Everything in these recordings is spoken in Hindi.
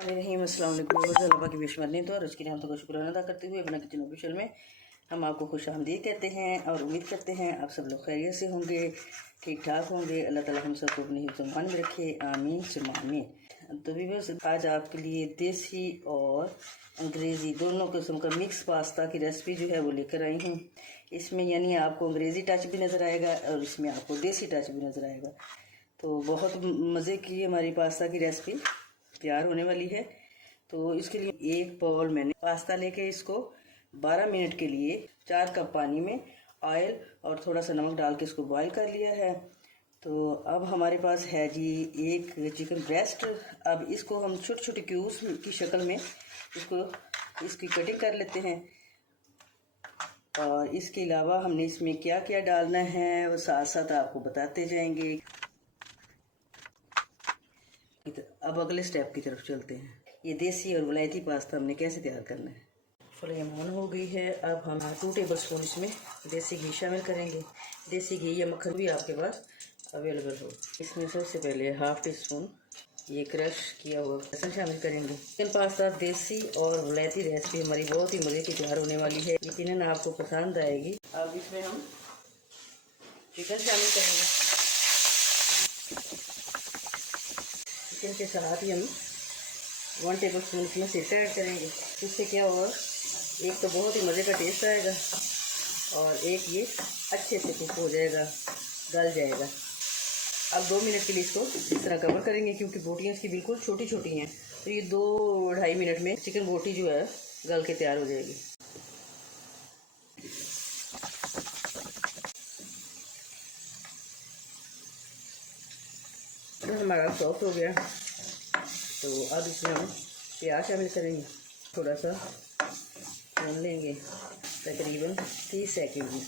अस्सलाम वालेकुम की बेशुमार तो और उसके लिए हम तो शुक्राना अदा करते हुए अपना किचन ऑफिशियल में हम आपको खुश आमदीद कहते हैं और उम्मीद करते हैं आप सब लोग खैरियत से होंगे, ठीक ठाक होंगे। अल्लाह ताला हम सबको अपने हिफ्ज़-ओ-मान में रखे, आमीन सुम्मा आमीन। तो भी बस आज आपके लिए देसी और अंग्रेज़ी दोनों किस्म का मिक्स पास्ता की रेसिपी जो है वो लेकर आई हूँ। इसमें यानी आपको अंग्रेज़ी टच भी नज़र आएगा और इसमें आपको देसी टच भी नज़र आएगा। तो बहुत मज़े की हमारी पास्ता की रेसिपी तैयार होने वाली है। तो इसके लिए एक बाउल मैंने पास्ता लेके इसको 12 मिनट के लिए 4 कप पानी में ऑयल और थोड़ा सा नमक डाल के इसको बॉईल कर लिया है। तो अब हमारे पास है जी एक चिकन ब्रेस्ट। अब इसको हम छोटे छोटे क्यूब्स की शक्ल में इसकी कटिंग कर लेते हैं। और इसके अलावा हमने इसमें क्या क्या डालना है वो साथ साथ आपको बताते जाएंगे। अब अगले स्टेप की तरफ चलते हैं। ये देसी और वलायती पास्ता हमने कैसे तैयार करना है। फ्लेम ऑन हो गई है। अब हम 2 टेबल स्पून इसमें देसी घी शामिल करेंगे। देसी घी या मक्खन भी आपके पास अवेलेबल हो। इसमें सबसे पहले हाफ टी स्पून ये क्रश किया हुआ लहसुन शामिल करेंगे। चिकन पास्ता देसी और वलायती रेसिपी हमारी बहुत ही मज़े की तैयार होने वाली है, यकीनन आपको पसंद आएगी। अब इसमें हम चिकन शामिल करेंगे। चिकन के साथ ही हम 1 टेबल स्पून इसमें सिरका ऐड करेंगे। इससे क्या होगा, एक तो बहुत ही मज़े का टेस्ट आएगा और एक ये अच्छे से कुक हो जाएगा, गल जाएगा। अब 2 मिनट के लिए इसको इस तरह कवर करेंगे क्योंकि बोटियाँ इसकी बिल्कुल छोटी छोटी हैं। तो ये 2-2.5 मिनट में चिकन बोटी जो है गल के तैयार हो जाएगी। तो हमारा सॉफ्ट हो गया। तो अब इसमें हम प्याज शामिल करेंगे। थोड़ा सा भून लेंगे तकरीबन 30 सेकंड में।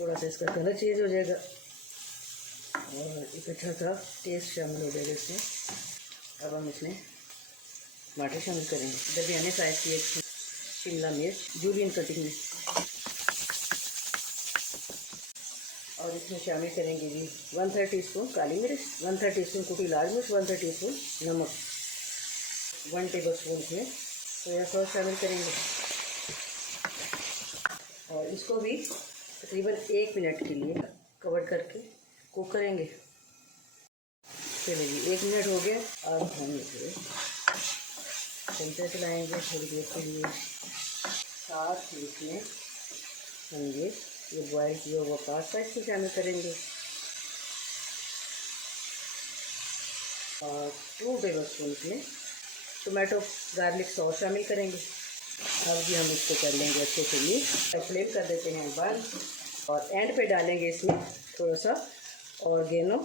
थोड़ा सा इसका कलर चेंज हो जाएगा और एक अच्छा सा टेस्ट शामिल हो जाएगा इसमें। अब हम इसमें टमाटर शामिल करेंगे। दरमियाने साइज़ की एक शिमला मिर्च जूलियन कटिंग में, और इसमें शामिल करेंगे जी 1/3 टीस्पून काली मिर्च, 1/3 टीस्पून कुटी लाल मिर्च, 1/3 टीस्पून नमक, 1 टेबल स्पून में सोया सॉस शामिल करेंगे। और इसको भी तकरीबन 1 मिनट के लिए कवर करके कुक करेंगे। चलिए जी 1 मिनट हो गया। अब हम इसे चमचा चलाएँगे थोड़ी देर के लिए। साथ ही इसमें हम ये बॉयल किया हुआ पास्ता इसमें शामिल करेंगे और 2 टेबल स्पून में टोमेटो गार्लिक सॉस शामिल करेंगे। अब भी हम इसको कर लेंगे अच्छे से मिक्स। फ्लेम कर देते हैं बंद और एंड पे डालेंगे इसमें थोड़ा सा ऑर्गेनो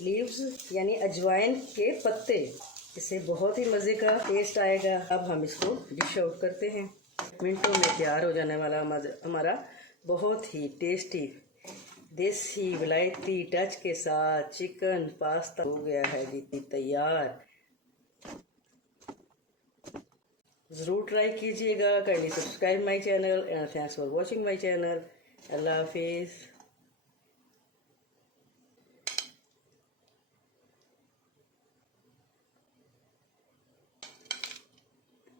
लीव्स यानी अजवाइन के पत्ते। इससे बहुत ही मज़े का टेस्ट आएगा। अब हम इसको डिश आउट करते हैं। मिनटों में तैयार हो जाने वाला हमारा बहुत ही टेस्टी देसी वलायती टच के साथ चिकन पास्ता हो गया है जी तैयार। ज़रूर ट्राई कीजिएगा। Kindly subscribe my channel and thanks for watching my channel. अल्लाह हाफिज़।